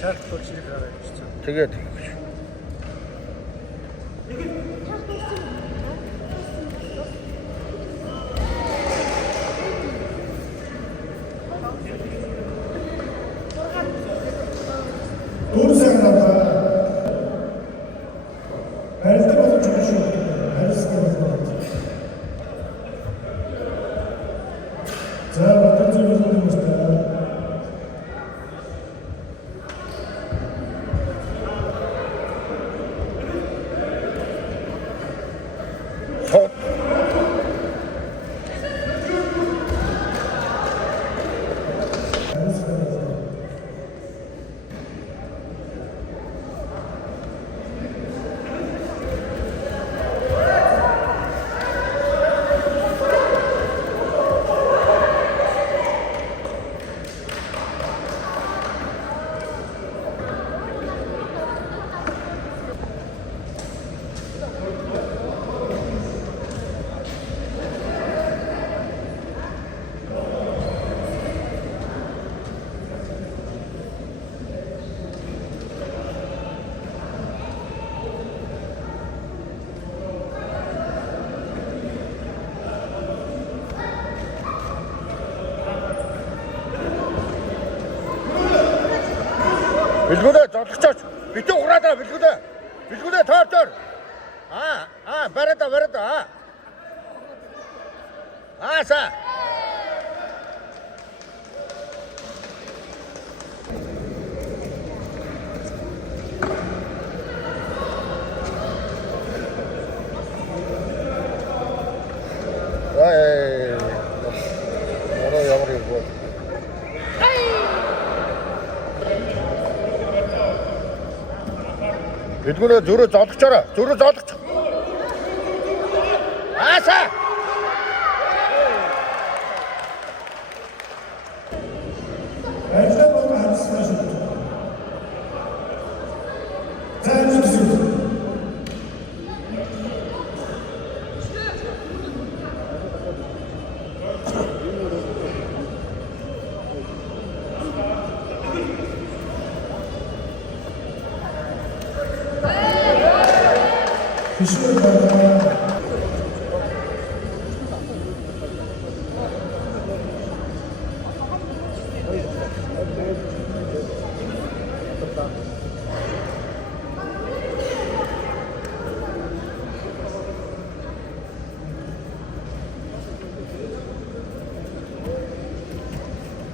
шаардлага чирэг хараад гэж байна. Тэгээд Дүүрсэн надаа харилцаа болж байгаа шүү. Харилцаа болж байгаа. За батар зүйл юм уу? бэлгүлээ зодлогчооч. Битүү ухраадаа бэлгүлээ. Бэлгүлээ тоор. Барада. Са. Ямар юм бол. Бэлгүлээ зөрөө зодлогчоороо. Зөрөө зодлогч. Са. Харилцаа болж харилцаа шүү. За зүгсүү.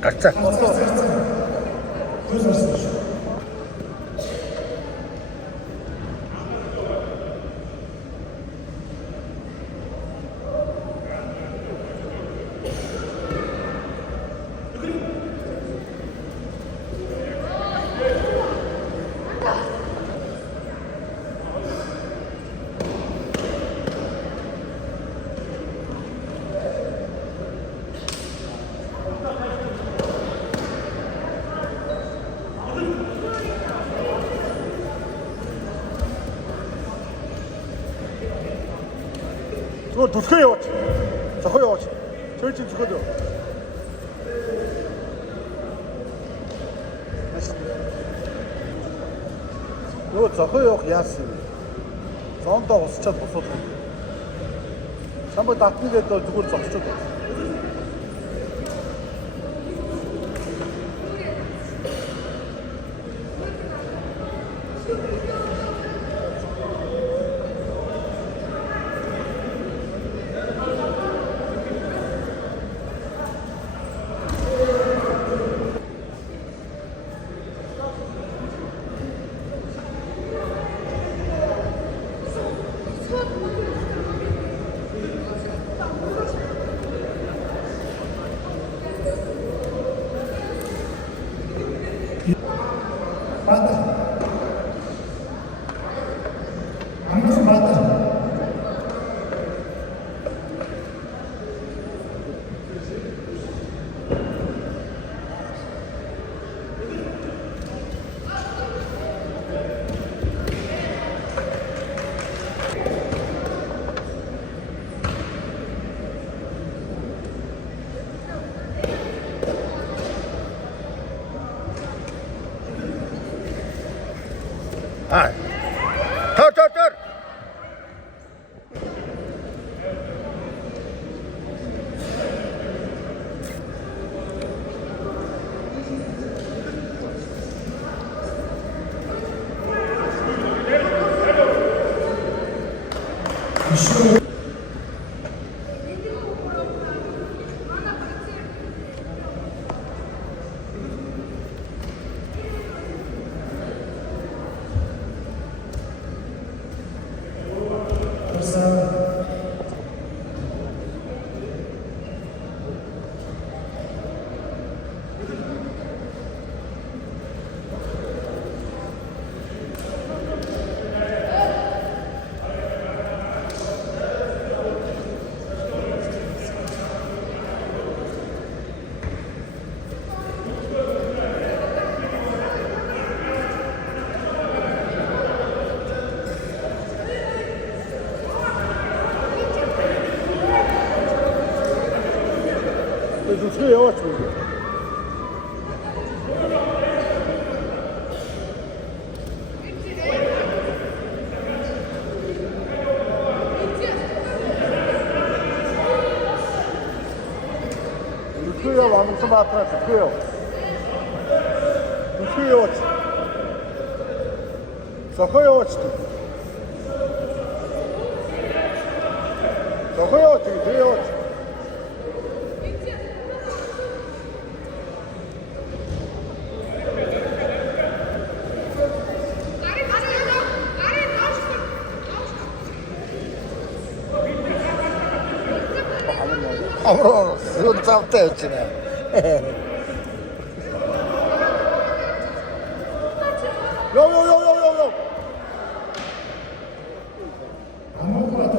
Гарцаа. Зүгээр түлхээ явууч. Зохио явууч. Цөөн чинь зохиод яв. Нөгөө зохио явах яасан юм. Зоондоо усчаад босоод. Самбай татна гэдэг зүгээр зогсчод байна. Ha. Dur. 좀 튀어요. 좀. 튀어요. 왕 스마트라스 튀어요. 튀어요. 저거요. 저거요. 튀어요. 아무로 손 잡대였지네. 요. 아무것도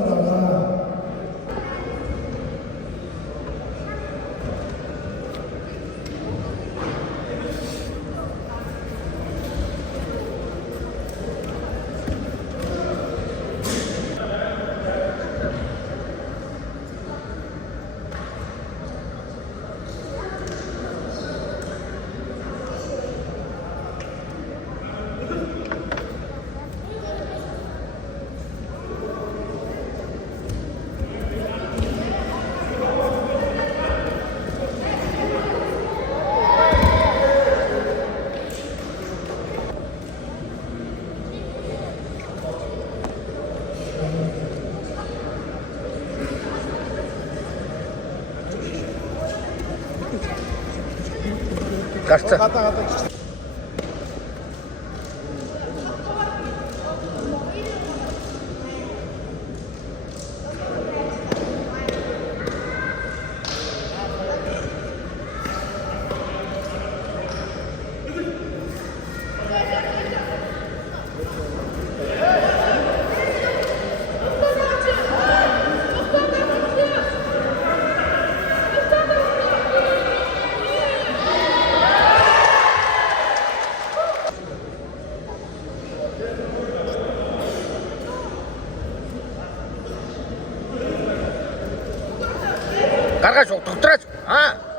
안 하다가 갔어. 갔다. Gargaço, tutturas. Ha.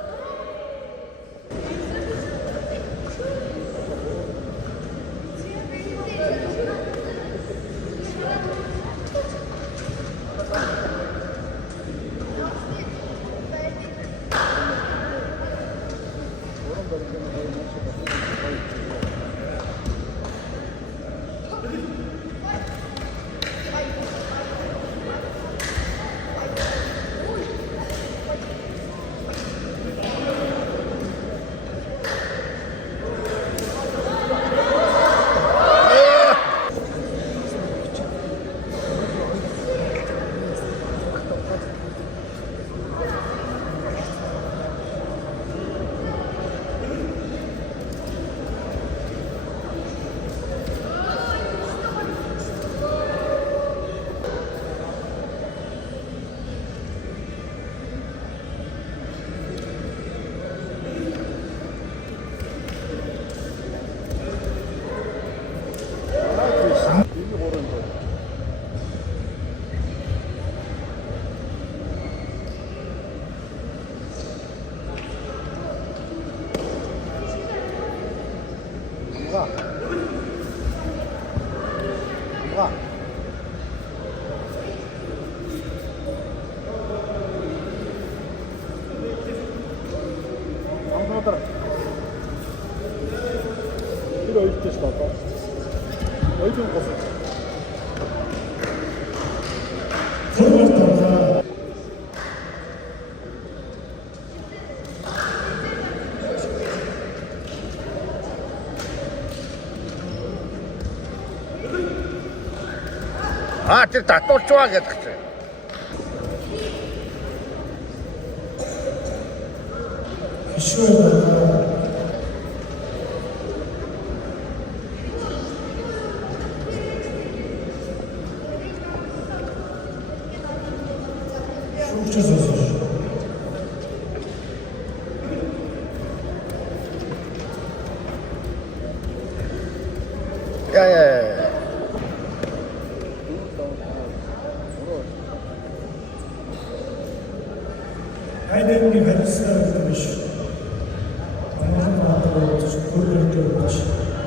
ったら色いってしまった置いてもこすこれだったら아, 됐다. 또 좋아하겠다. 쉬워야 쑥주 선수 야, 야, 야. 아이덴이 가르치는 것이 아무나 나한테 고려할 게 없지.